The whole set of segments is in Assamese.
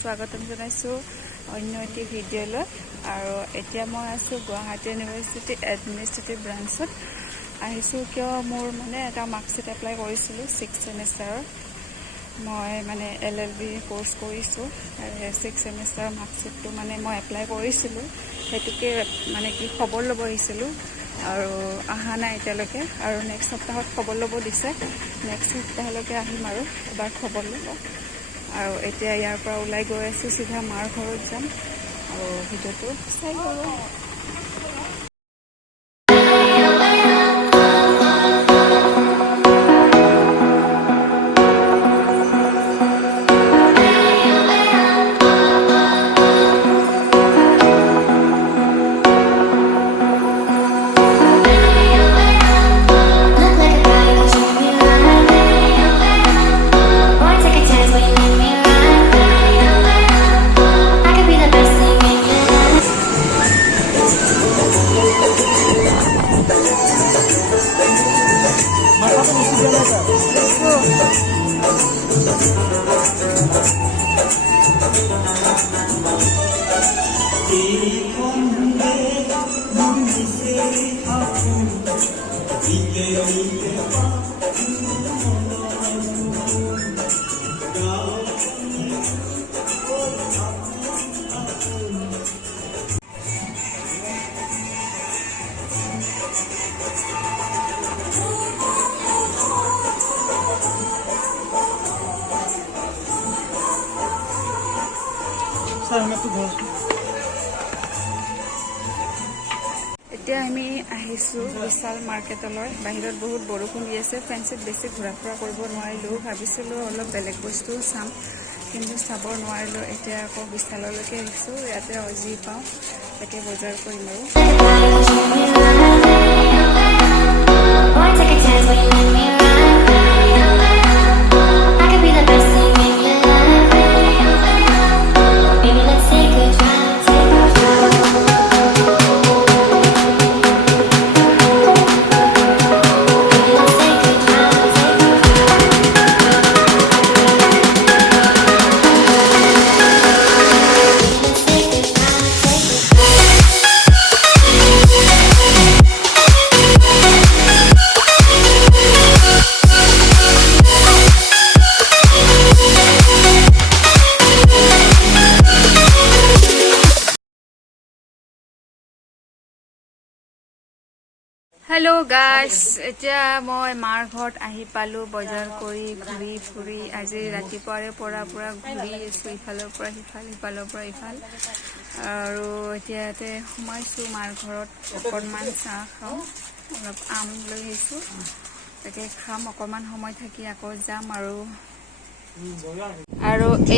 স্বাগতম জনাইছো অন্য এটি ভিডিঅ'লৈ আৰু এতিয়া মই আছো গুৱাহাটী ইউনিভাৰ্চিটি এডমিনিষ্ট্ৰেটিভ ব্ৰাঞ্চত আহিছো কিয় মোৰ মানে এটা মাৰ্কশ্বিট এপ্লাই কৰিছিলো 6 সেমিষ্টাৰৰ মই মানে এলএলবি কোৰ্স কৰিছো 6 সেমিষ্টাৰৰ মাৰ্কশ্বিটটো মানে মই এপ্লাই কৰিছিলো হেতুকে মানে কি খবৰ ল'ব আহিছিলো আৰু আহা নাই এতিয়ালৈকে আৰু নেক্সট সপ্তাহত খবৰ ল'ব দিছে নেক্সট সপ্তাহলৈকে আহিম আৰু এবাৰ খবৰ ল'ব আৰু এতিয়া ইয়াৰ পৰা ওলাই গৈ আছো সিধা মাৰ ঘৰত যাম আৰু ভিডিঅ'টো চাই গ'লো এতিয়া আমি আহিছো বিশাল মাৰ্কেটলৈ বাহিৰত বহুত বৰষুণ দি আছে ফেন্সিত বেছি ঘূৰা ফুৰা কৰিব নোৱাৰিলো ভাবিছিলো অলপ বেলেগ বস্তু চাম কিন্তু চাব নোৱাৰিলো এতিয়া আকৌ বিশাললৈকে আহিছো ইয়াতে যি পাওঁ তাকে বজাৰ কৰিম আৰু हेलो गाइस এতিয়া মই মাৰ ঘৰত আহি পালো বজাৰ কৰি ঘুৰি ফুৰি আজি ৰাতিপুৱাৰে পৰা ঘুৰি আছো ইফালৰ পৰা সিফালৰ পৰা ইফাল আৰু এতিয়াতে সোমাইছো মাৰ ঘৰত অকণমান চাহ খাওঁ অলপ আম লৈ আহিছো তাকে খাম অকণমান সময় থাকি আকৌ যাম আৰু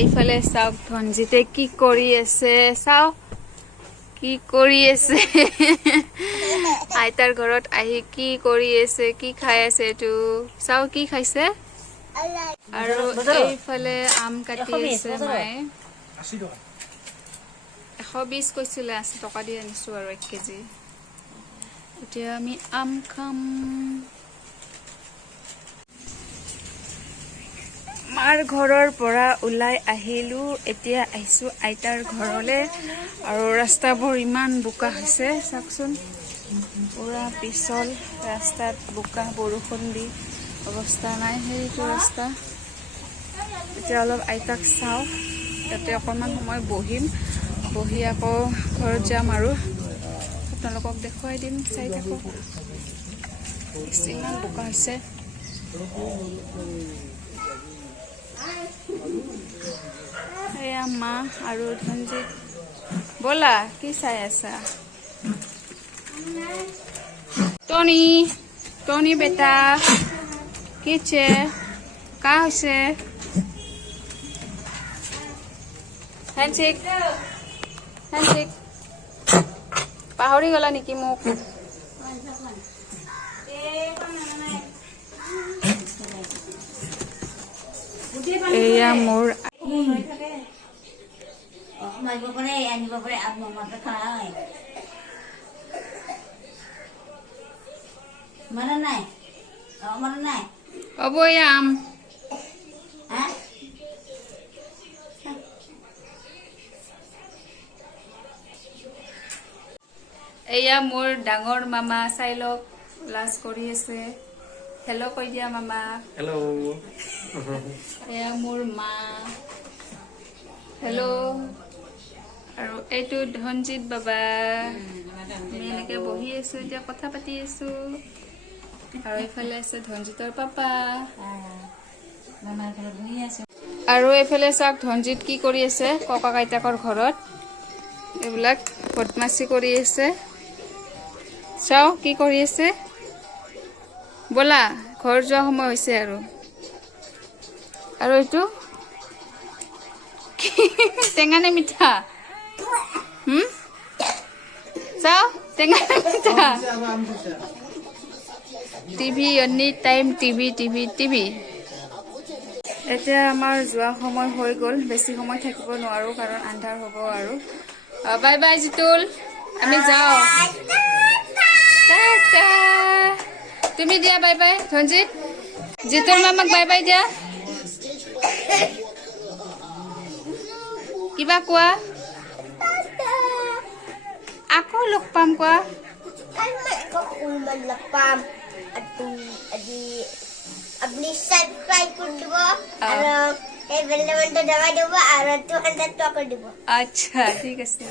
এইফালে চাওক ধনজিতে কি কৰি আছে চাওক কি কৰি আছে আইতাৰ ঘৰত আহি কি কৰি আছে কি খাই আছে তো চাও কি খাইছে আৰু এইফালে আম কাটি আছে মায়ে 120 কৈছিলে 80 টকা দি আনিছো আৰু 1 কেজি এতিয়া আমি আম খাম মাৰ ঘৰৰ পৰা ওলাই আহিলো এতিয়া আহিছো আইতাৰ ঘৰলে আৰু ৰাস্তাবোৰ ইমান বোকা হৈছে চাকচোন পুৰা পিছল ৰাস্তাত বোকা বৰষুণ দি অৱস্থা নাই সেইটো ৰাস্তা এতিয়া অলপ আইতাক চাও তাতে অকণমান সময় বহি আকৌ ঘৰত যাম আৰু আপোনালোকক দেখুৱাই দিম চাই থাকক ইমান বোকা হৈছে এয়া মা আৰু ধনজিত বলা কি চাই আছা টনি বেটা কিছে কা হৈছে হেণ্ডশেক পাহৰি গলা নেকি মোক এয়া মোৰ অবয়াম এয়া মোৰ ডাঙৰ মামা চাই লওক লাজ কৰি আছে হেল্ল' কৈ দিয়া মামা হেল্ল' এয়া মোৰ মা হেল্ল' আৰু এইটো ধনজিত বাবা আমি এনেকে বহি আছো এতিয়া কথা পাতি আছো আৰু এইফালে আছে ধনজিতৰ পাপা আৰু এইফালে চাওক ধনজিত কি কৰি আছে ককা আইতাকৰ ঘৰত এইবিলাক বদমাছি কৰি আছে চাও কি কৰি আছে বলা ঘৰ যোৱা সময় হৈছে আৰু এইটো টেঙা নে মিঠা চাও টেঙা নে মিঠা TV any time TV TV TV এতিয়া আমাৰ যোৱা সময় হৈ গ'ল বেছি সময় থাকিব নোৱাৰো কাৰণ আন্ধাৰ হ'ব আৰু বাই বাই জিতুল আমি যাও টাটা তুমি দিয়া বাই বাই ধনজিত জিতুল মামাক বাই বাই দিয়া কিবা কোৱা আকৌ লগ পাম কোৱা अपनी सब्सक्राइब कर दिबो और ए बेल बटन दबाइ दिबो और 200 टका कर दिबो আচ্ছা ঠিক আছে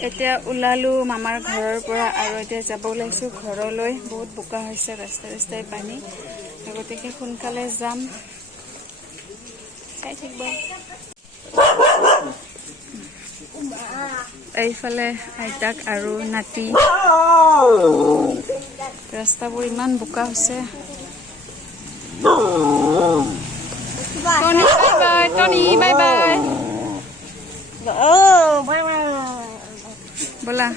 এতিয়া উলালো মামাৰ ঘৰৰ পৰা আৰু এতিয়া যাব ওলাইছো ঘৰলৈ বহুত বোকা হৈছে ৰাস্তাই পানী গতিকে সোনকালে যাম চাই থাকিব এইফালে আইতাক আৰু নাতি ৰাস্তাবোৰ ইমান বোকা হৈছে Tony bye bye Tony bye bye bye bye bola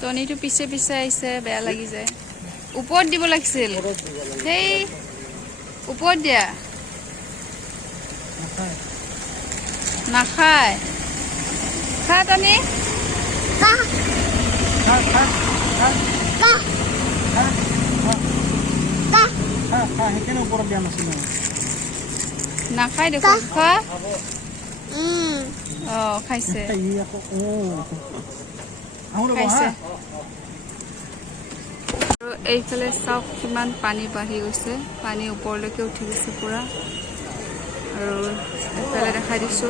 Tony to পিছে পিছে আইছে বেয়া লাগি যায় ওপৰত দিব লাগিছিল হেই ওপৰত দিয়া নাখায় খা Tony নাখায় দেখোন খা খাইছে খাইছে আৰু এইফালে চাওক কিমান পানী বাঢ়ি গৈছে পানী ওপৰলৈকে উঠি গৈছে পুৰা আৰু এইফালে দেখাই দিছো